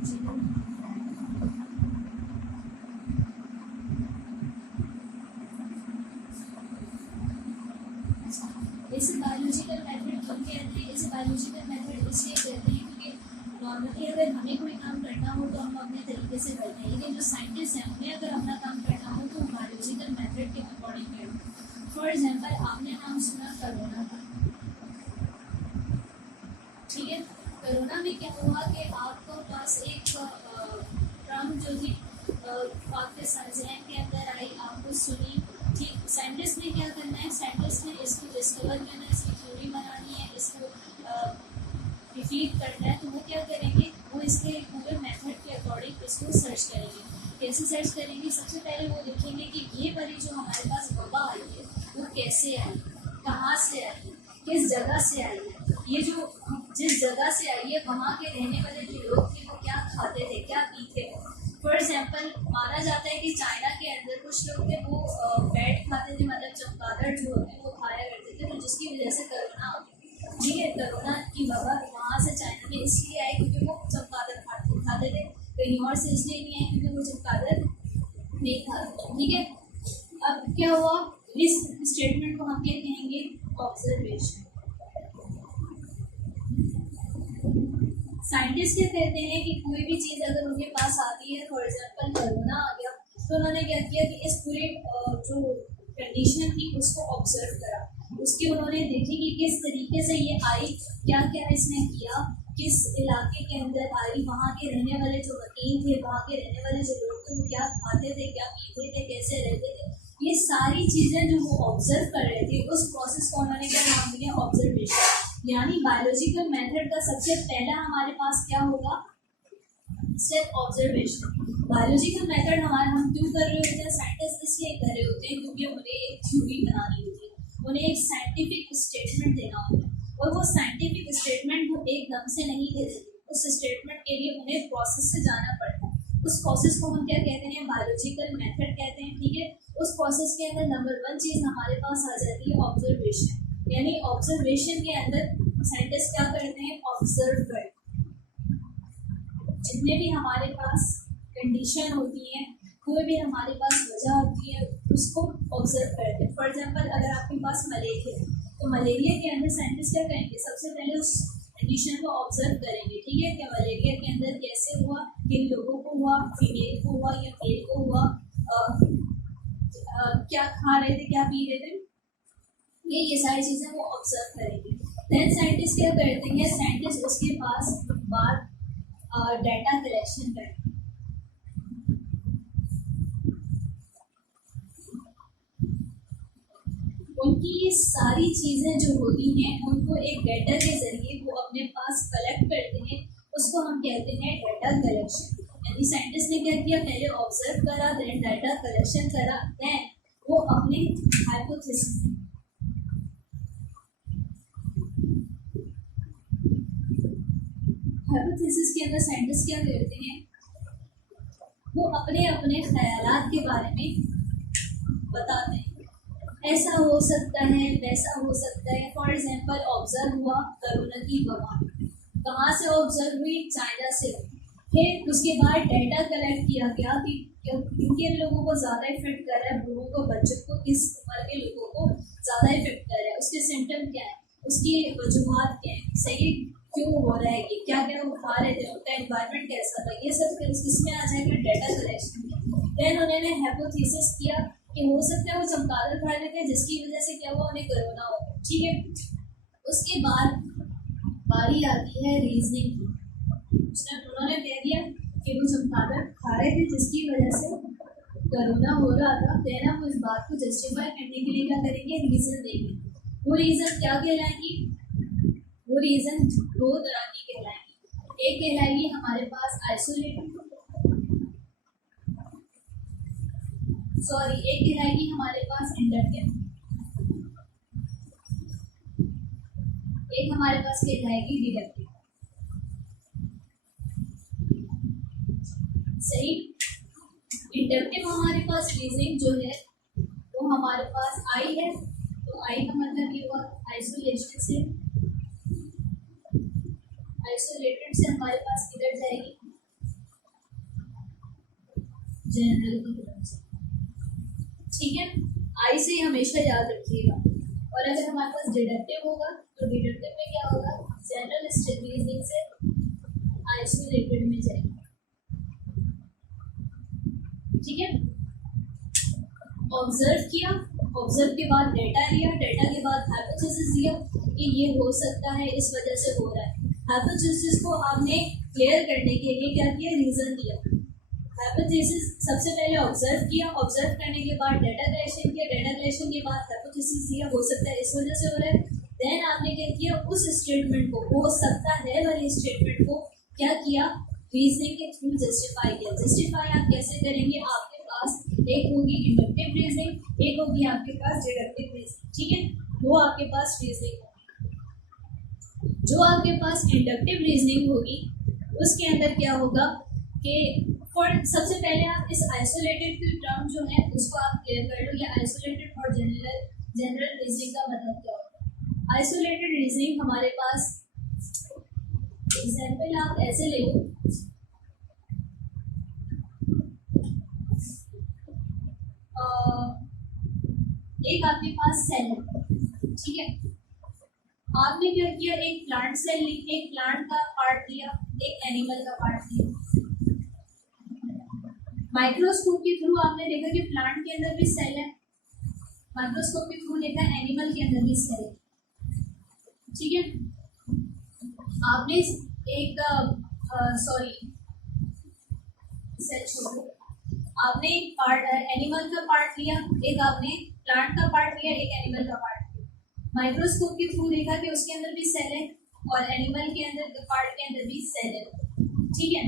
इसे biological method क्यों कहते हैं? इसे बायोलॉजिकल मेथड इसलिए कहते हैं क्योंकि नॉर्मली अगर हमें कोई काम करना हो तो हम अपने तरीके से करते हैं, लेकिन जो साइंटिस्ट हैं उन्हें अगर अपना काम करना हो तो बायोलॉजिकल मेथड के अकॉर्डिंग करते हैं। फॉर एग्जांपल, आपने नाम सुना कोरोना का, ठीक है। कोरोना में क्या हुआ कि आपको पास एक टर्म जो थी आपके जहन के अंदर आई, आपको सुनी, ठीक। साइंटिस्ट ने क्या करना है? साइंटिस्ट ने इसको डिस्कवर करना है, इसकी थ्योरी बनानी है, इसको डिफीट करना है। तो वो क्या करेंगे? वो इसके पूरे मेथड के अकॉर्डिंग इसको सर्च करेंगे। कैसे सर्च करेंगे? सबसे पहले वो देखेंगे कि ये वाली जो हमारे पास वबा आई है वो कैसे आई, कहाँ से आई, किस जगह से आई है। ये जो जिस जगह से आई है वहाँ के रहने वाले जो लोग थे वो क्या खाते थे, क्या पीते थे। फॉर एग्जाम्पल, माना जाता है कि चाइना के अंदर कुछ लोग थे वो बैट खाते थे, मतलब चमगादड़ जो होते हैं वो खाया करते थे, तो जिसकी वजह से कोरोना हो गया। ठीक है, कोरोना की वबा वहाँ से चाइना में इसलिए आई क्योंकि वो चमगादड़ खाते थे, कहीं और से इसलिए नहीं आई क्योंकि वो चमगादड़ नहीं खाते। ठीक है, अब क्या हुआ? इस स्टेटमेंट को हम क्या कहेंगे? ऑब्जर्वेशन। साइंटिस्ट क्या कहते हैं कि कोई भी चीज़ अगर उनके पास आती है, फॉर एग्जांपल कोरोना आ गया, तो उन्होंने क्या किया कि इस पूरे जो कंडीशन थी उसको ऑब्जर्व करा, उसके उन्होंने देखी कि किस तरीके से ये आई, क्या क्या इसने किया, किस इलाके के अंदर आई, वहाँ के रहने वाले जो वकील थे, वहाँ के रहने वाले जो लोग थे वो क्या खाते थे, क्या पीते थे, कैसे रहते थे। ये सारी चीज़ें जो वो ऑब्जर्व कर रहे थे, उस प्रोसेस को उन्होंने क्या नाम दिया? ऑब्जर्वेशन। यानी बायोलॉजिकल मेथड का सबसे पहला हमारे पास क्या होगा? Step observation. बायोलॉजिकल मेथड हम क्यों कर रहे होते हैं? साइंटिस्ट इसलिए कर रहे होते हैं क्योंकि उन्हें एक थ्योरी बनानी होती है, उन्हें एक साइंटिफिक स्टेटमेंट देना होता है, और वो साइंटिफिक स्टेटमेंट वो एकदम से नहीं दे देते। उस स्टेटमेंट के लिए उन्हें प्रोसेस से जाना पड़ता है। उस प्रोसेस को हम क्या कहते हैं? बायोलॉजिकल मेथड कहते हैं। ठीक है, उस प्रोसेस के अंदर नंबर 1 चीज़ हमारे पास आ जाती है ऑब्जर्वेशन। यानी ऑब्जर्वेशन के अंदर साइंटिस्ट क्या करते हैं? ऑब्जर्व करते हैं। जितने भी हमारे पास कंडीशन होती है, कोई भी हमारे पास वजह होती है, उसको ऑब्जर्व करते हैं। फॉर एग्जांपल, अगर आपके पास मलेरिया है तो मलेरिया के अंदर साइंटिस्ट क्या करेंगे? सबसे पहले उस कंडीशन को ऑब्जर्व करेंगे। ठीक है, क्या मलेरिया के अंदर कैसे हुआ, किन लोगों को हुआ, फीमेल को हुआ या मेल को हुआ, क्या खा रहे थे, क्या पी रहे थे, ये सारी चीज़ें वो ऑब्जर्व करेंगे। देन साइंटिस्ट क्या करते हैं? साइंटिस्ट उसके पास बाद डाटा कलेक्शन करेंगे। उनकी ये सारी चीज़ें जो होती हैं उनको एक डाटा के जरिए वो अपने पास कलेक्ट करते हैं, उसको हम कहते हैं डाटा कलेक्शन। यानी साइंटिस्ट ने क्या किया? पहले ऑब्जर्व करा, देन डाटा कलेक्शन करा, देन वो अपने हाइपोथेसिस के अंदर साइंटिस्ट क्या करते हैं? वो अपने अपने ख्यालात के बारे में बताते हैं, ऐसा हो सकता है, वैसा हो सकता है। फॉर एग्जांपल, ऑब्जर्व हुआ कोरोना की वबा, कहाँ से ऑब्जर्व हुई? चाइना से। फिर उसके बाद डाटा कलेक्ट किया गया कि किन लोगों को ज़्यादा इफेक्ट कर रहा है, बूढ़ों को, बच्चों को, किस उम्र के लोगों को ज़्यादा इफेक्ट कर रहा है, उसके सिम्टम क्या है, उसकी वजूहत क्या है, सही क्यों हो रहा है, क्या क्या वो खा रहे थे, उनका एनवायरनमेंट कैसा था, ये सब इसमें आ जाएगा डाटा कलेक्शन। देन उन्होंने हाइपोथेसिस किया कि हो सकता है वो चमगादड़ खा रहे थे जिसकी वजह से क्या हुआ, उन्हें कोरोना हो। ठीक है, उसके बाद बारी आती है रीजनिंग की। उन्होंने कह दिया कि वो चमगादड़ खा रहे थे जिसकी वजह से कोरोना हो रहा था। देन हम उस बात को जस्टिफाई करने के लिए क्या करेंगे? रीजन देंगे। वो रीजन क्या कहलाएंगी? वो रीजन 2 तरह की कहलाएंगी। एक कहलाएगी हमारे पास आइसोलेटेड, एक कहलाएगी हमारे पास इंडक्टिव, एक हमारे पास कहलाएगी डिडक्टिव। सही, इंडक्टिव हमारे पास रीजनिंग जो है वो हमारे पास आई है, तो आई का मतलब ये हुआ आइसोलेशन से, आइसोलेटेड से हमारे पास किधर जाएगी? जनरल की तरफ से। ठीक है, आई से हमेशा याद रखिएगा। और अगर हमारे पास डिडक्टिव होगा तो डिडक्टिव में क्या होगा, जनरल रीजनिंग से आइसोलेटेड में जाएंगे। ठीक है, ऑब्जर्व किया, ऑब्जर्व के बाद डेटा लिया, डेटा के बाद हाइपोथेसिस दिया कि ये हो सकता है, इस वजह से हो रहा है। हाइपोथेसिस को आपने क्लियर करने के लिए क्या किया, रीजन दिया। हाइपोथेसिस सबसे पहले ऑब्जर्व किया, ऑब्जर्व करने के बाद डेटा कलेक्शन किया, डेटा कलेक्शन के बाद हाइपोथेसिस दिया, हो सकता है इस वजह से हो रहा है। देन आपने क्या किया, उस स्टेटमेंट को, हो सकता है वाली स्टेटमेंट को क्या किया, रीजनिंग के थ्रू जस्टिफाई किया। जस्टिफाई आप कैसे करेंगे, आपके पास एक होगी इंडक्टिव रीजनिंग, एक होगी आपके पास डिडक्टिव रीजनिंग। ठीक है, वो आपके पास रीजनिंग होगी। जो आपके पास इंडक्टिव रीजनिंग होगी उसके अंदर क्या होगा कि फॉर सबसे पहले आप इस आइसोलेटेड की टर्म जो है उसको आप क्लियर कर लो। ये आइसोलेटेड और जनरल रीजनिंग का मतलब क्या होता है। आइसोलेटेड रीजनिंग हमारे पास एग्जाम्पल आप ऐसे ले लो, एक आपके पास सेल है। ठीक है, आपने क्या किया, एक प्लांट सेल ली, एक प्लांट का पार्ट लिया, एक एनिमल का पार्ट लिया। माइक्रोस्कोप के थ्रू आपने देखा कि प्लांट के अंदर भी सेल है, माइक्रोस्कोप के थ्रू देखा एनिमल के अंदर भी सेल है। ठीक है, आपने एक सेल छोड़ो, आपने एक पार्ट एनिमल का पार्ट लिया, एक आपने प्लांट का पार्ट लिया, एक एनिमल का पार्ट लिया। माइक्रोस्कोप के थ्रू देखा कि उसके अंदर भी सेल है और एनिमल के अंदर पार्ट के अंदर भी सेल है। ठीक है,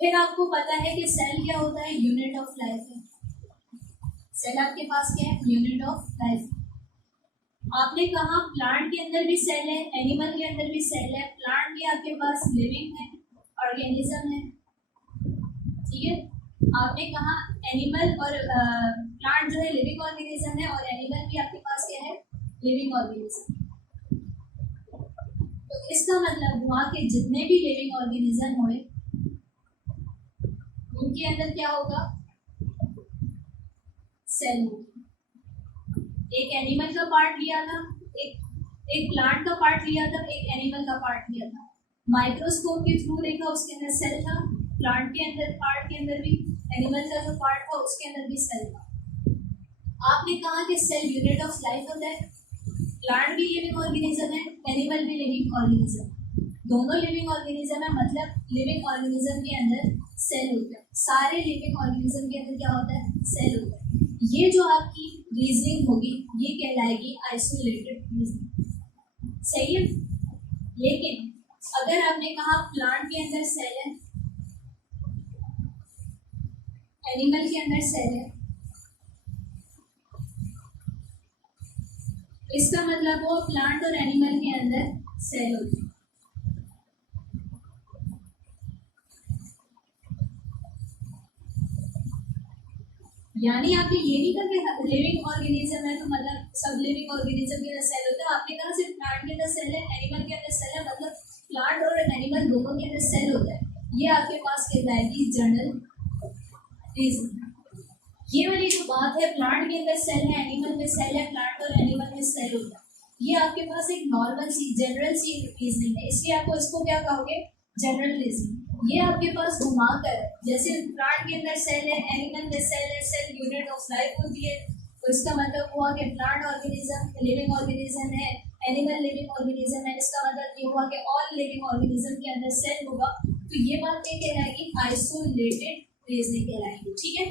फिर आपको पता है कि सेल क्या होता है, यूनिट ऑफ लाइफ है। सेल आपके पास क्या है, यूनिट ऑफ लाइफ। आपने कहा प्लांट के अंदर भी सेल है, एनिमल के अंदर भी सेल है। प्लांट भी आपके पास लिविंग है, ऑर्गेनिज्म है। ठीक है, आपने कहा एनिमल और प्लांट जो है लिविंग ऑर्गेनिज्म है और एनिमल भी आपके पास क्या है, लिविंग ऑर्गेनिज्म। तो इसका मतलब हुआ कि जितने भी लिविंग ऑर्गेनिज्म हुए उनके अंदर क्या होगा, सेल होगी। एक एनिमल का पार्ट लिया था, एक प्लांट का पार्ट लिया था, एक एनिमल का पार्ट लिया था। माइक्रोस्कोप के थ्रू देखा, उसके अंदर सेल था, प्लांट के अंदर पार्ट के अंदर भी, एनिमल का जो पार्ट था उसके अंदर भी सेल था। आपने कहा कि सेल यूनिट ऑफ लाइफ होता है। प्लांट भी लिविंग ऑर्गेनिज्म है, एनिमल भी लिविंग ऑर्गेनिज्म, दोनों लिविंग ऑर्गेनिज्म है। मतलब लिविंग ऑर्गेनिज्म के अंदर सेल होता है, सारे लिविंग ऑर्गेनिज्म के अंदर क्या होता है, सेल होता है। ये जो आपकी रीजनिंग होगी ये कहलाएगी आइसोलेटेड रीजनिंग। सही है, लेकिन अगर आपने कहा प्लांट के अंदर सेल है, एनिमल के अंदर सेल है, इसका मतलब वो प्लांट और एनिमल के अंदर सेल होती है। यानी आपने ये नहीं कहा कि लिविंग ऑर्गेनिज्म है तो मतलब सब लिविंग ऑर्गेनिज्म के अंदर सेल होता है। आपने कहा सिर्फ प्लांट के अंदर सेल है, एनिमल के अंदर सेल है, मतलब प्लांट और एनिमल दोनों के अंदर सेल होता है। ये आपके पास कहलाएगी जनरल रीजनिंग। ये वाली जो बात है, प्लांट के अंदर सेल है, एनिमल में सेल है, प्लांट और एनिमल में सेल होता है, ये आपके पास एक नॉर्मल सी जनरल सी रीजनिंग है। इसलिए आपको इसको क्या कहोगे, जनरल रीजनिंग। ये आपके पास घुमा कर, जैसे प्लांट के अंदर सेल है, एनिमल में सेल है, सेल यूनिट ऑफ लाइफ होती है, तो इसका मतलब हुआ कि प्लांट ऑर्गेनिज्म लिविंग ऑर्गेनिज्म है, एनिमल लिविंग ऑर्गेनिज्म है। इसका मतलब ये हुआ कि ऑल लिविंग ऑर्गेनिज्म के अंदर सेल होगा। तो ये बात क्या कहलाएगी, आइसोलेटेड रीजनिंग कहलाएगी। ठीक है,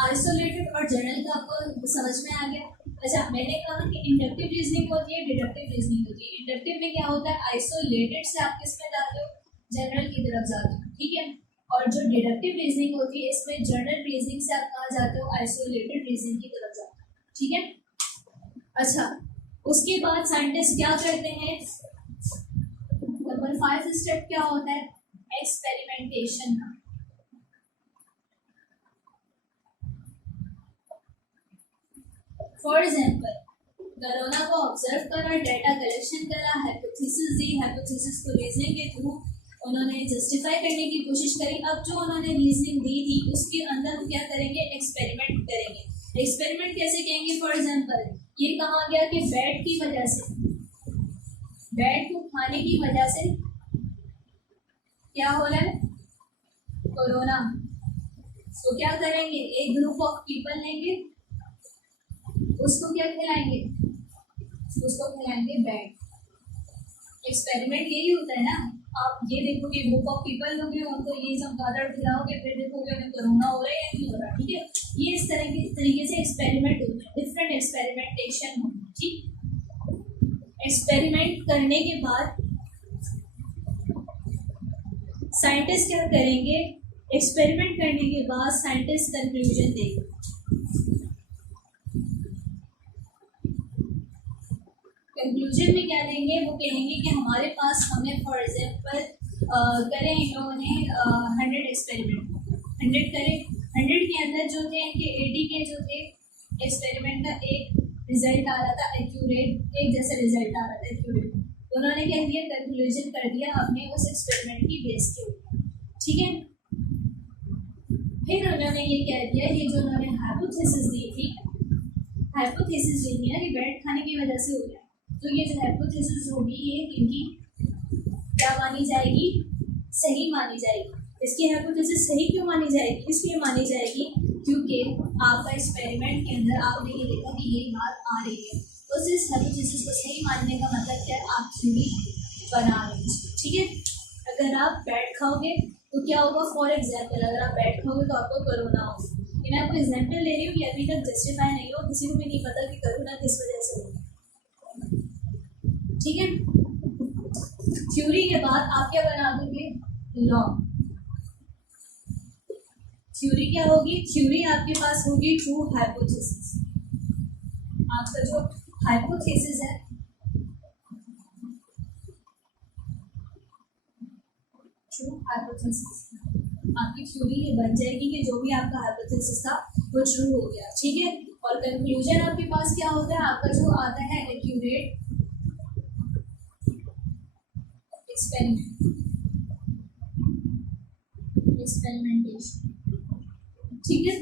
आइसोलेटेड और जनरल का आपको समझ में आ गया। अच्छा, मैंने कहा कि इंडक्टिव रीजनिंग होती है, डिडक्टिव रीजनिंग होती है। इंडक्टिव में क्या होता है, आइसोलेटेड से आप किस में जाते हो, जनरल की तरफ जाते हो। ठीक है, और जो डिडक्टिव रीजनिंग होती है इसमें जनरल रीजनिंग से आप कहाँ जाते हो, आइसोलेटेड रीजनिंग की तरफ जाते हो। ठीक है, अच्छा उसके बाद साइंटिस्ट क्या करते हैं, नंबर 5 स्टेप क्या होता है, एक्सपेरिमेंटेशन का। फॉर एग्जाम्पल कोरोना को ऑब्जर्व करा, डेटा कलेक्शन करा, हाइपोथेसिस दी, हाइपोथेसिस को रीजनिंग के थ्रू उन्होंने जस्टिफाई करने की कोशिश करी। अब जो उन्होंने रीजनिंग दी थी उसके अंदर हम क्या करेंगे, एक्सपेरिमेंट करेंगे। एक्सपेरिमेंट कैसे कहेंगे, फॉर एग्जाम्पल ये कहा गया कि बैट की वजह से, बैट को खाने की वजह से क्या हो रहा है, कोरोना। तो क्या करेंगे, एक ग्रुप ऑफ पीपल लेंगे, उसको क्या खिलाएंगे, उसको खिलाएंगे बैट। एक्सपेरिमेंट यही होता है ना, आप ये देखोगे ग्रुप ऑफ पीपल होंगे, उनको ये चमगादड़ खिलाओगे, फिर देखोगे उन्हें कोरोना हो रहा है या नहीं हो रहा। ठीक है, ये इस तरह के तरीके से एक्सपेरिमेंट होते हैं, डिफरेंट एक्सपेरिमेंटेशन होते हैं। ठीक, एक्सपेरिमेंट करने के बाद साइंटिस्ट क्या करेंगे, एक्सपेरिमेंट करने के बाद साइंटिस्ट कंक्लूजन देंगे। कंक्लूजन में क्या देंगे, वो कहेंगे कि हमारे पास, हमने फॉर एग्जाम्पल करें इन लोगों ने 100 एक्सपेरिमेंट, 100 करें, 100 के अंदर जो थे इनके 80 के जो थे एक्सपेरिमेंट का एक रिजल्ट आ रहा था एक्यूरेट, एक जैसा रिजल्ट आ रहा था एक्यूरेट। उन्होंने क्या किया, कंक्लूजन कर दिया अपने उस एक्सपेरिमेंट की बेस के ऊपर। ठीक है, फिर उन्होंने ये कह दिया, ये जो उन्होंने हाइपोथेसिस दी थी, हाइपोथेसिस दी थी ना कि बैट खाने की वजह से हो गया, तो ये जो हाइपोथेसिस होगी ये इनकी क्या मानी जाएगी, सही मानी जाएगी। इसकी हाइपोथेसिस सही क्यों मानी जाएगी, इसलिए मानी जाएगी क्योंकि आपका एक्सपेरिमेंट के अंदर आपने ये देखा कि ये बात आ रही है, तो इस हाइपोथेसिस को सही मानने का मतलब क्या है, आप थ्योरी बना रहे हैं। ठीक है, अगर आप बैट खाओगे तो क्या होगा, फॉर एग्जाम्पल अगर आप बैट खाओगे तो आपको कोरोना होगा। मैं आपको एग्जाम्पल ले रही हूँ कि अभी तक जस्टिफाई नहीं हो, किसी को भी नहीं पता कि कोरोना किस वजह से होगा। ठीक है, थ्योरी के बाद आप क्या बना दोगे, लॉ। थ्योरी क्या होगी, थ्योरी आपके पास होगी ट्रू हाइपोथेसिस। आपका जो हाइपोथेसिस है, ट्रू हाइपोथेसिस, आपकी थ्योरी ये बन जाएगी कि जो भी आपका हाइपोथेसिस था वो ट्रू हो गया। ठीक है, और कंक्लूजन आपके पास क्या होता है, आपका जो आता है एक्यूरेट एक्सपेरिमेंटेशन। ठीक है,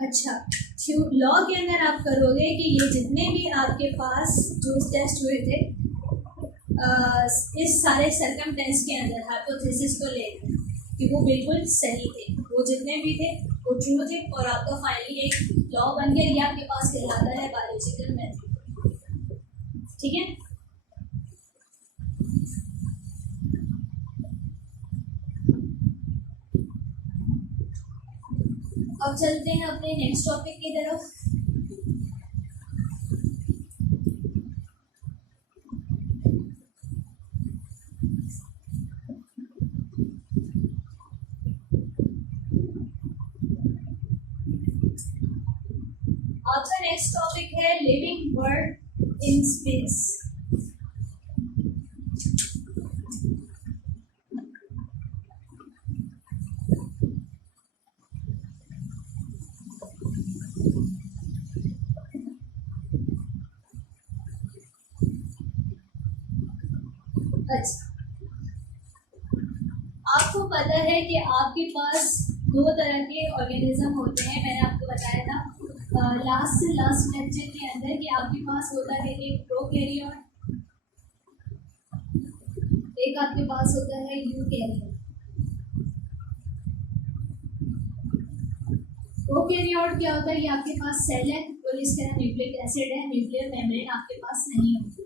अच्छा, लॉ के अंदर आप करोगे कि ये जितने भी आपके पास जो टेस्ट हुए थे इस सारे सरकमटेंस के अंदर हाइपोथेसिस को लेकर कि वो बिल्कुल सही थे, वो जितने भी थे वो ट्रू थे, और आपका फाइनली एक लॉ बन गया। ये आपके पास कहलाता है बायोलॉजिकल मेथड। ठीक है, अब चलते हैं अपने नेक्स्ट टॉपिक की तरफ। आपका नेक्स्ट टॉपिक है लिविंग वर्ल्ड इन स्पेस। अच्छा, आपको पता है कि आपके पास दो तरह के ऑर्गेनिज्म होते हैं, मैंने आपको बताया था लास्ट लेक्चर के अंदर कि आपके पास होता है एक प्रोकैरियोट, एक आपके पास होता है यूकैरियोट। प्रोकैरियोट क्या होता है, ये आपके पास सेल है और इसके अंदर न्यूक्लिक एसिड है, न्यूक्लियर मेम्ब्रेन आपके पास नहीं होती।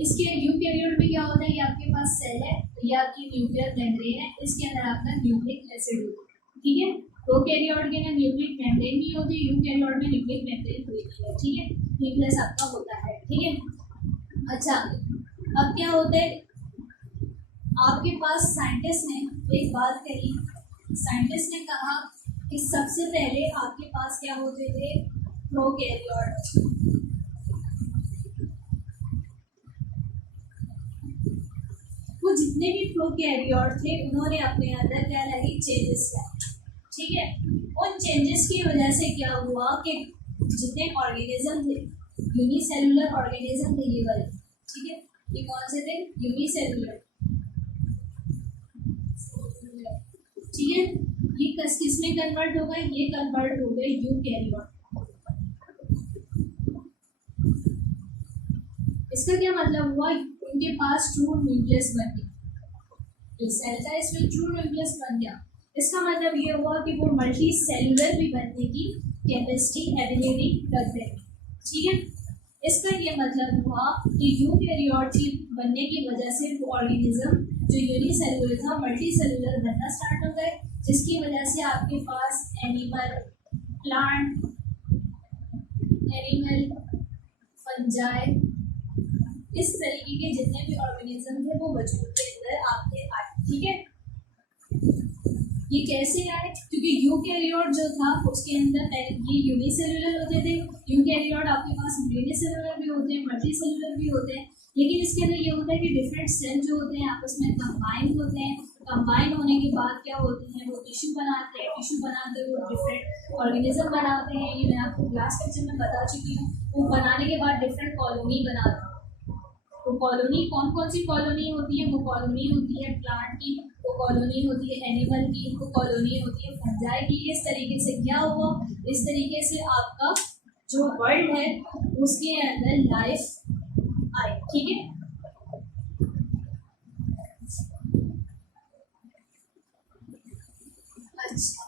इसके यूकैरियोट में क्या होता है, ये आपके पास सेल है, ये आपकी न्यूक्लियर मेम्ब्रेन है, इसके अंदर आपका न्यूक्लिक एसिड होता है। ठीक है, प्रोकैरियोट के अंदर न्यूक्लिक मेम्ब्रेन नहीं होती, यूकैरियोट में न्यूक्लिक मेम्ब्रेन होती है। ठीक है, न्यूक्लियस आपका होता है। ठीक है, अच्छा, अब क्या होता है, आपके पास साइंटिस्ट ने एक बात कही, साइंटिस्ट ने कहा कि सबसे पहले आपके पास क्या होते थे, प्रोकैरियोट। वो जितने भी प्रोकैरियोट थे उन्होंने अपने अंदर क्या लगी, चेंजेस किया। ठीक है, उन चेंजेस की वजह से क्या हुआ कि जितने ऑर्गेनिज्म थे, यूनिसेलुलर ऑर्गेनिज्म थे ये वाले, ठीक है, ये कौन से थे, यूनिसेलुलर, ठीक है, ये किस में कन्वर्ट हो गए, ये कन्वर्ट हो गए यूकैरियोट। इसका क्या मतलब हुआ, उनके पास ट्रू न्यूक्लियस बन गया, सेल का इसमें ट्रू न्यूक्लियस बन गया। इसका मतलब ये हुआ कि वो मल्टी सेलुलर भी बनने की कैपेसिटी एबिलिटी रखते हैं, ठीक है। इसका ये मतलब हुआ कि यूकैरियोट बनने की वजह से वो ऑर्गेनिज्म जो यूनिसेलुलर था मल्टी सेलुलर बनना स्टार्ट हो गए, जिसकी वजह से आपके पास एनिमल, प्लांट, एनिमल, फंजाई, इस तरीके के जितने भी ऑर्गेनिज्म थे वो वजूद के अंदर आपके आए, ठीक है। ये कैसे आए, क्योंकि यूकैरियोट जो था उसके अंदर ये यूनिसेलुलर होते थे, यूकैरियोट आपके पास यूनिसेलुलर भी होते हैं, मल्टी सेलुलर भी होते हैं, लेकिन इसके अंदर ये होता है कि डिफरेंट सेल जो होते हैं आपस में कंबाइन होते हैं, कंबाइन होने के बाद क्या होते हैं वो टिश्यू बनाते हैं, टिश्यू बनाते हुए डिफरेंट ऑर्गेनिज्म बनाते हैं, ये मैं आपको क्लास लेक्चर में बता चुकी हूँ। वो बनाने के बाद डिफरेंट कॉलोनी बनाते हैं, तो कॉलोनी कौन कौन सी कॉलोनी होती है, वो कॉलोनी होती है प्लांट की, वो कॉलोनी होती है एनिमल की, वो कॉलोनी होती है फंजाई की। इस तरीके से क्या हुआ, इस तरीके से आपका जो वर्ल्ड है उसके अंदर लाइफ आई, ठीक है। अच्छा,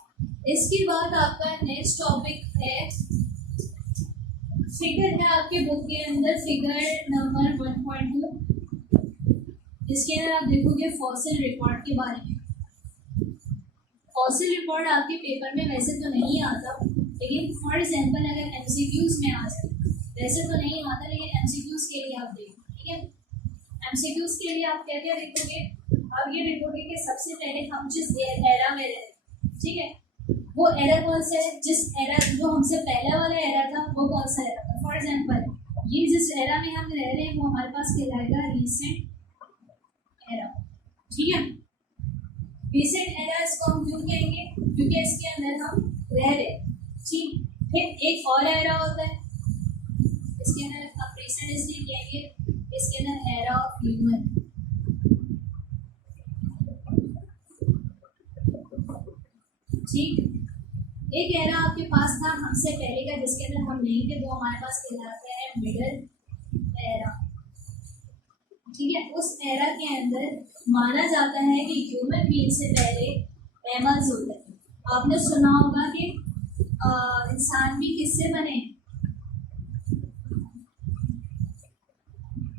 इसके बाद आपका नेक्स्ट टॉपिक है फिगर, है आपके बुक के अंदर फिगर नंबर 1.2, इसके अंदर आप देखोगे फॉसिल रिकॉर्ड के बारे में। फॉसिल रिकॉर्ड आपके पेपर में वैसे तो नहीं आता, लेकिन फॉर एग्जांपल अगर एमसीक्यूज में आ जाए, वैसे तो नहीं आता लेकिन एमसीक्यूज के लिए आप देखो, ठीक है। एमसीक्यूज के लिए आप क्या क्या देखोगे, आप ये देखोगे कि सबसे पहले हम जिस एरा में रहे, ठीक है, वो एरा कौन सा है, जिस एरा जो हमसे पहला वाला एरा था वो कौन सा एरा था। फॉर एग्जांपल ये जिस एरा में हम रह रहे हैं वो हमारे पास कहलाएगा रीसेंट एरा, ठीक है। रीसेंट एरा इसको हम क्यों कहेंगे, क्योंकि इसके अंदर हम रह रहे, ठीक। फिर एक और एरा होता है, इसके अंदर आप रीसेंट इसलिए कहेंगे, इसके अंदर एरा ऑफ ह्यूमन, ठीक। एक एरा आपके पास था हमसे पहले का जिसके अंदर हम नहीं थे, वो हमारे पास कहलाता है मिडिल एरा, ठीक है। उस एरा के अंदर माना जाता है कि ह्यूमन बीइंग से पहले मैमल्स होते हैं। आपने सुना होगा कि इंसान भी किससे बने,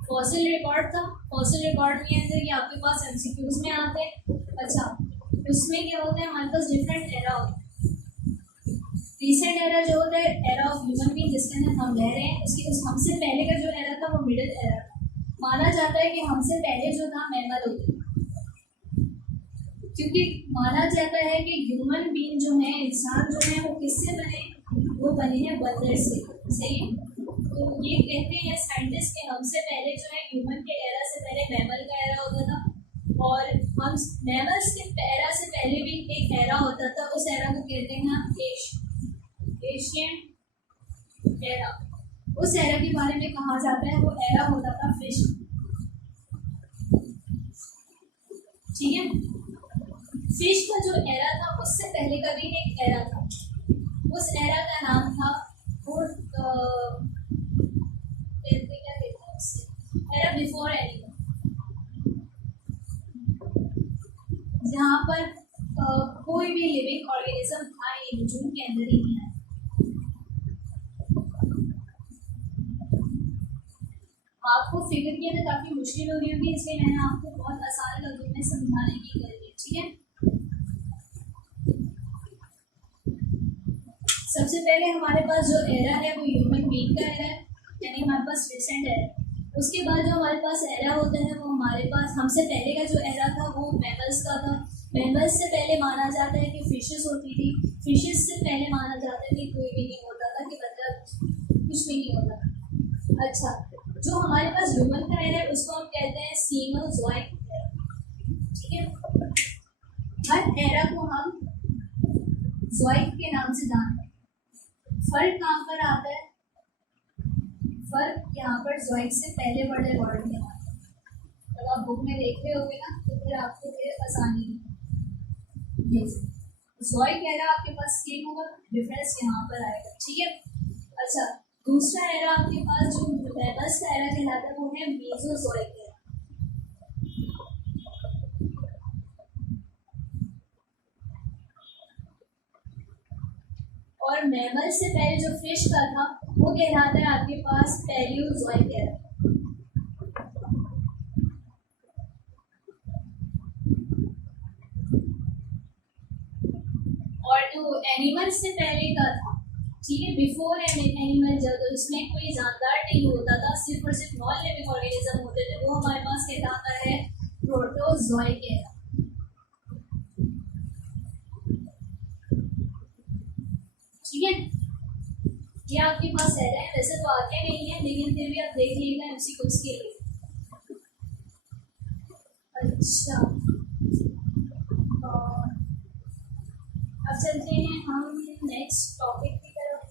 फॉसिल रिकॉर्ड था, फॉसिल रिकॉर्ड के अंदर ये आपके पास एमसीक्यूज में आते हैं। अच्छा, उसमें क्या होता है, हमारे पास डिफरेंट एरा होते हैं। रीसेंट एरा जो होता है एरा ऑफ ह्यूमन बीइंग, जिसके अंदर हम रह रहे हैं, उसके हमसे पहले का जो एरा था वो मिडिल एरा था। माना जाता है कि हमसे पहले जो था मैमल होते, क्योंकि माना जाता है कि ह्यूमन बीइंग जो है, इंसान जो है वो किससे बने, वो बने हैं बंदर से, सही है। तो ये कहते हैं साइंटिस्ट के हमसे पहले जो है ह्यूमन के एरा से पहले मैमल का एरा होता था, और हम मैमल्स के एरा से पहले भी एक एरा होता था, उस एरा को कहते हैं हम एशियन एरा। उस एरा के बारे में कहा जाता है वो एरा होता था फिश, ठीक है। फिश का जो एरा था उससे पहले का भी एक एरा था, उस एरा का नाम था एरा बिफोर एनिमल, जहाँ पर कोई भी लिविंग ऑर्गेनिज्म था ये वजूद के अंदर ही नहीं आया। आपको फिगर के अंदर काफी मुश्किल हो रही होगी, इसलिए मैंने आपको बहुत आसान लफ्जों में समझाने की करी है, ठीक है। सबसे पहले हमारे पास जो एरा है वो ह्यूमन बीइंग का एरा है, यानी हमारे पास रिसेंट एरा। उसके बाद जो हमारे पास एरा होता है वो हमारे पास हमसे पहले का जो एरा था वो मैमल्स का था। मैमल्स से पहले माना जाता है कि फिशेस होती थी, फिशेस से पहले माना जाता है कि कोई भी नहीं होता था, कि मतलब कुछ भी नहीं होता था। अच्छा, जो हमारे पास ह्यूमन का एरा है उसको हम कहते हैं सीनोज़ोइक एरा, ठीक है। हर एरा को हम ज़ोइक के नाम से जानते हैं। फर्क कहाँ पर आता है? फर्क यहाँ पर ज़ॉइक से पहले वाले वर्ड में आता है। जब आप बुक में देख रहे होगे ना तो फिर आपको फिर आसानी होगी। ज़ॉइक एरा आपके पास सेम होगा, डिफरेंस यहाँ पर आएगा, ठीक है। अच्छा, दूसरा एरा आपके पास जो मैमल्स का एरा कहलाता है वो है मेसोज़ोइक एरा। और मैमल से पहले जो फिश का था वो कहलाता है आपके पास पैलियोज़ोइक एरा। और जो एनिमल से पहले का था, ठीक है, बिफोर एनिमल, जब उसमें कोई जानदार नहीं होता था, सिर्फ और सिर्फ नॉन लिविंग ऑर्गेनिज्म होते थे, वो हमारे पास कहलाता है प्रोटोज़ोइक एरा। ठीक है, ये आपके पास एरा है, वैसे तो आते नहीं है लेकिन फिर भी आप देख लीजिएगा एमसीक्यूज के लिए। अच्छा, अब चलते हैं हम नेक्स्ट टॉपिक की तरफ।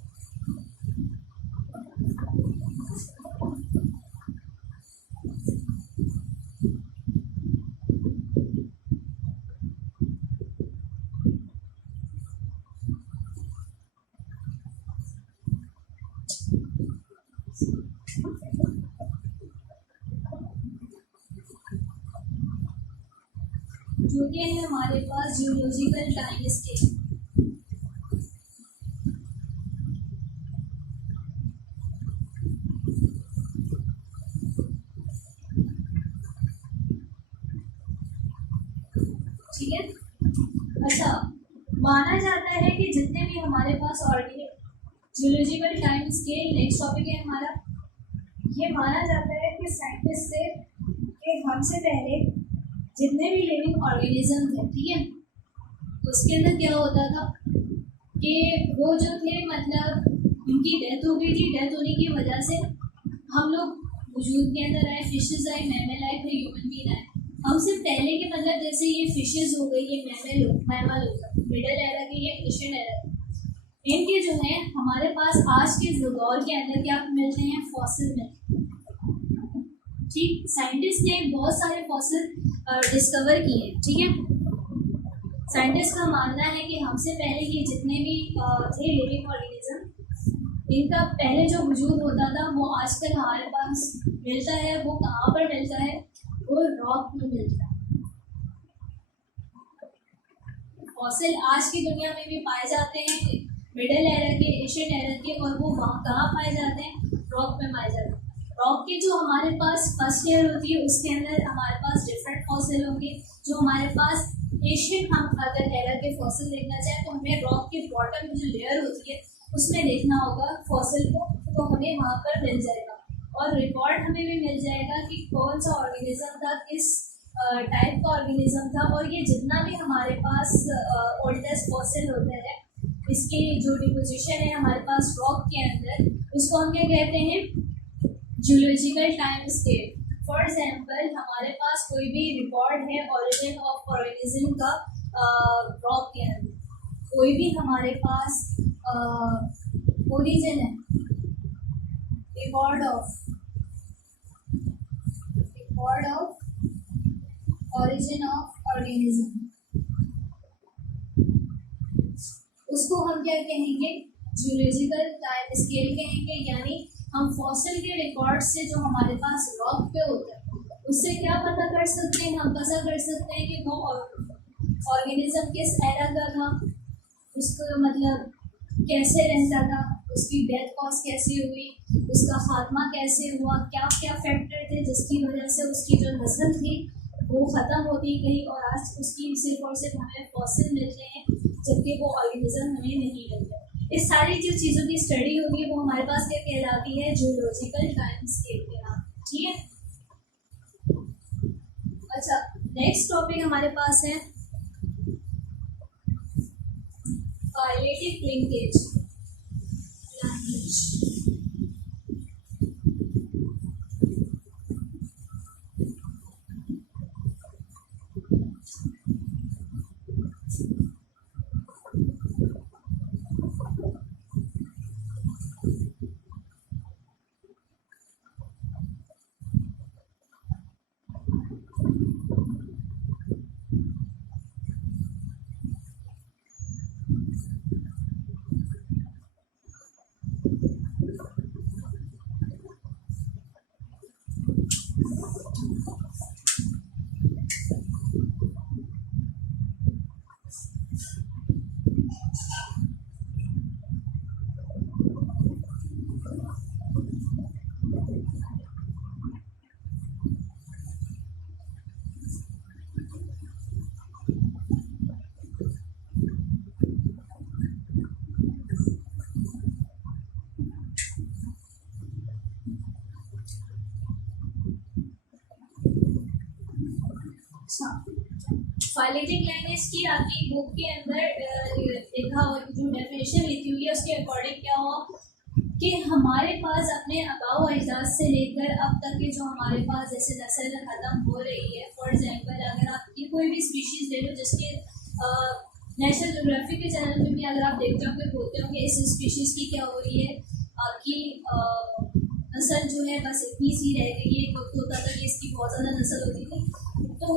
जो कि है हमारे पास जियोलॉजिकल टाइम स्केल। ठीक है, अच्छा, माना जाता है कि जितने भी हमारे पास geological time scale, next topic है हमारा, ये माना जाता है कि साइंटिस्ट से कि हमसे पहले जितने भी लिविंग ऑर्गेनिज्म थे, ठीक है, उसके अंदर क्या होता था कि वो जो थे मतलब उनकी डेथ हो गई थी, डेथ होने की वजह से हम लोग वजूद के अंदर आए, फिशेज आए, मैमल आए, फिर ह्यूमन बीइंग आए। हमसे पहले के मतलब जैसे ये फिशेज हो गई, ये मैमल हो गया, मिडल एरा के, ये एशियन एरा, इनके जो है हमारे पास आज के दौर के अंदर क्या मिलते हैं? फॉसिल मिलते हैं। ठीक, साइंटिस्ट ने बहुत सारे फॉसिल डिस्कवर किए, ठीक है। साइंटिस्ट का मानना है कि हमसे पहले ये जितने भी थे लिविंग ऑर्गेनिज्म, इनका पहले जो वजूद होता था वो आजकल हमारे पास मिलता है। वो कहाँ पर मिलता है? वो रॉक में मिलता है। फॉसिल आज की दुनिया में भी पाए जाते हैं, मिडिल एरा के, एशियन एरा के, और वो वहाँ कहाँ पाए जाते हैं? रॉक में पाए जाते हैं। रॉक के जो हमारे पास फर्स्ट लेयर होती है उसके अंदर हमारे पास डिफरेंट फॉसिल होंगे। जो हमारे पास एशियन, हम अगर एरा के फॉसिल देखना चाहें तो हमें रॉक के बॉटम में जो लेयर होती है उसमें देखना होगा फॉसिल को, तो हमें वहाँ पर मिल जाएगा। और रिकॉर्ड हमें भी मिल जाएगा कि कौन सा ऑर्गेनिज्म था, किस टाइप का ऑर्गेनिज्म था। और ये जितना भी हमारे पास ओल्डेस्ट फॉसिल होते हैं, इसकी जो डिपोजिशन है हमारे पास रॉक के अंदर, उसको हम क्या कहते हैं? Geological time scale. For example, हमारे पास कोई भी रिकॉर्ड है ओरिजिन ऑफ ऑर्गेनिज्म का रॉक के अंदर, कोई भी हमारे पास ओरिजिन है, record of origin of organism, उसको हम क्या कहेंगे? जियोलॉजिकल टाइम स्केल कहेंगे। यानी हम फॉसिल के रिकॉर्ड से जो हमारे पास रॉक पे होता है उससे क्या पता कर सकते हैं? हम पता कर सकते हैं कि वो ऑर्गेनिज्म किस एरा का था, उसको मतलब कैसे रहता था, उसकी डेथ कॉज कैसे हुई, उसका खात्मा कैसे हुआ, क्या क्या फैक्टर थे जिसकी वजह से उसकी जो नस्ल थी वो ख़त्म होती गई, और आज उसकी सिर्फ और सिर्फ हमें फॉसिल मिलते हैं जबकि वो ऑर्गेनिज्म हमें नहीं मिलते। इस सारी जो चीज़ों की स्टडी होगी वो हमारे पास क्या कहलाती है? जियोलॉजिकल टाइम स्केल के नाम, ठीक है। अच्छा, नेक्स्ट टॉपिक हमारे पास है phyletic linkage language. Phyletic lineage की आपकी बुक के अंदर लिखा हुआ जो डेफिनेशन लिखी हुई है उसके अकॉर्डिंग क्या हुआ कि हमारे पास अपने आबाओ अजदाद से लेकर अब तक के जो हमारे पास जैसे नस्ल खत्म हो रही है, फॉर एग्जांपल अगर आपकी कोई भी स्पीशीज़ ले लो जिसके नेशनल ज्योग्राफी के चैनल में भी अगर आप देखते होंगे बोलते होंगे इस स्पीशीज़ की क्या हो रही है, आपकी नस्ल जो है बस इतनी सी रह गई है। वक्त होता था कि इसकी बहुत ज़्यादा नस्ल होती थी। तो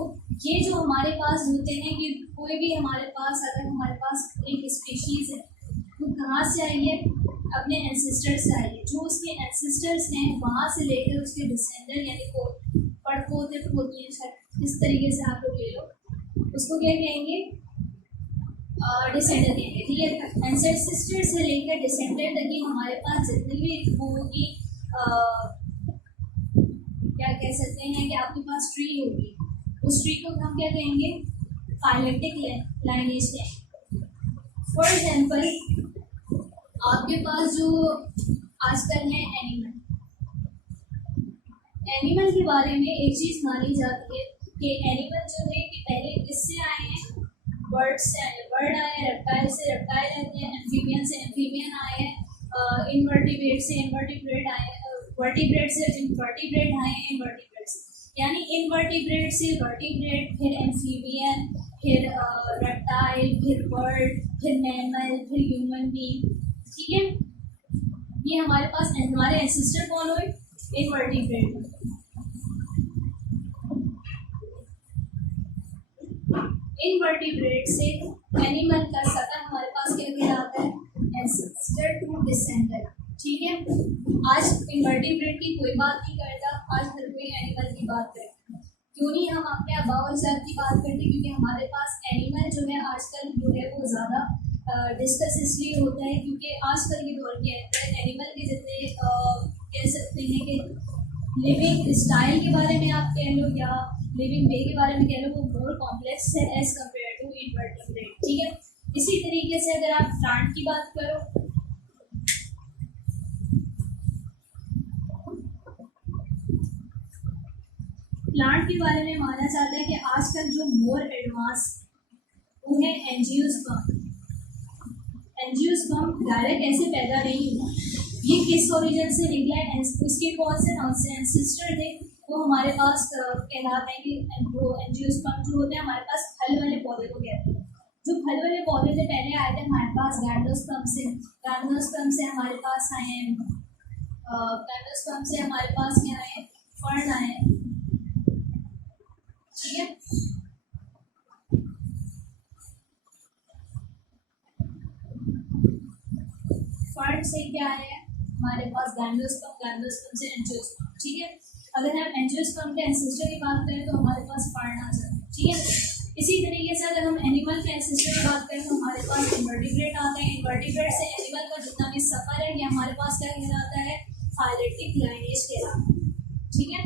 ये जो हमारे पास होते हैं कि कोई भी हमारे पास अगर हमारे पास एक स्पीशीज़ है वो कहाँ से आई है, अपने एंसेस्टर से आई है। जो उसके एंसेस्टर्स हैं वहाँ से लेकर उसके डिसेंडेंट यानी पड़पोते पोतियाँ इस तरीके से आप लोग ले लो, उसको क्या कहेंगे, डिसेंडेंट कहेंगे। ठीक है, एंसेस्टर से लेकर डिसेंडेंट तक की हमारे पास जितनी भी होगी क्या कह सकते हैं कि आपके पास ट्री होगी, उस ट्री को हम क्या कहेंगे, फाइलेटिक लाइनेज कहेंगे। फॉर एग्जांपल आपके पास जो आजकल है एनिमल के बारे में एक चीज़ मानी जाती है कि एनिमल जो है कि पहले किससे आए हैं, बर्ड से आए, बर्ड आए, रेप्टाइल से रेप्टाइल रहते हैं, एम्फीबियन से एम्फीबियन आए हैं, इनवर्टिब्रेट से इनवर्टिब्रेट आए, वर्टिब्रेट से इनवर्टिब्रेट आए हैं, इनवर्टिब्रेट से यानी इनवर्टिब्रेट से वर्टिब्रेट, फिर एम्फीबियन, फिर रेप्टाइल, फिर बर्ड, फिर मैमल, फिर ह्यूमन बीइंग। ठीक है, ये हमारे पास हमारे एंसेस्टर कौन हुए, इनवर्टिब्रेट। इनवर्टिब्रेट से एनिमल का सतह हमारे पास क्या कहलाता है, एंसेस्टर टू डिसेंडेंट। ठीक है, आज इनवर्टिब्रेट की कोई बात नहीं करता, आज हर कोई एनिमल की बात करता है। क्यों नहीं हम अपने आबाओ अजदाद की बात करते, क्योंकि हमारे पास एनिमल जो है आजकल जो है वो ज़्यादा डिस्कस इसलिए होता है क्योंकि आजकल के दौर के अंदर एनिमल के जितने कह सकते हैं कि लिविंग स्टाइल के बारे में आप कह लो या लिविंग वे के बारे में कह लो, वो मोर कॉम्प्लेक्स है एज कम्पेयर टू इनवर्टिब्रेट। ठीक है, इसी तरीके से अगर आप प्लांट की बात करो, प्लांट के बारे में माना जाता है कि आजकल जो मोर एडवांस वो है एंजियोस्पर्म। एंजियोस्पर्म डायरेक्ट ऐसे पैदा नहीं हुआ, ये किस ओरिजिन से निकला है, इसके कौन से नाम से एंसेस्टर थे वो हमारे पास कहलाते हैं कि वो एंजियोस्पर्म जो होते हैं हमारे पास फल वाले पौधे को कहते हैं। जो फल वाले पौधे थे पहले आए थे हमारे पास गैंडोस्पर्म से हमारे पास आए हैं, गैंडोस्पर्म से हमारे पास क्या आए, फर्न आए हैं। ठीक है, फर्न से क्या है हमारे पास गैंडोस्पर्म से एंजियोस्पर्म। ठीक है, अगर हम एंजियोस्पर्म के एंसेस्टर की बात करें तो हमारे पास फर्न आ जाता है। ठीक है, इसी तरीके से अगर हम एनिमल के एंसेस्टर की बात करें तो हमारे पास इनवर्टिब्रेट आते हैं। इनवर्टिब्रेट से एनिमल का जितना भी सफर है ये हमारे पास क्या कहलाता है, फाइलेटिक लाइनेज कहलाता है। ठीक है,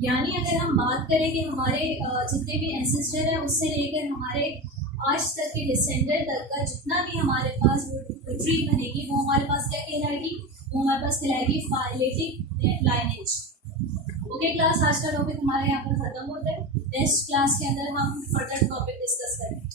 यानी अगर हम बात करें कि हमारे जितने भी एंसेस्टर हैं उससे लेकर हमारे आज तक के डिसेंडेंट तक का जितना भी हमारे पास ट्री बनेगी वो हमारे पास क्या कहलाएगी, वो हमारे पास कहलाएगी फाइलेटिक लाइनेज। ओके क्लास, आज का टॉपिक हमारे यहाँ पर खत्म होता है। नेक्स्ट क्लास के अंदर हम फर्दर टॉपिक डिस्कस करेंगे।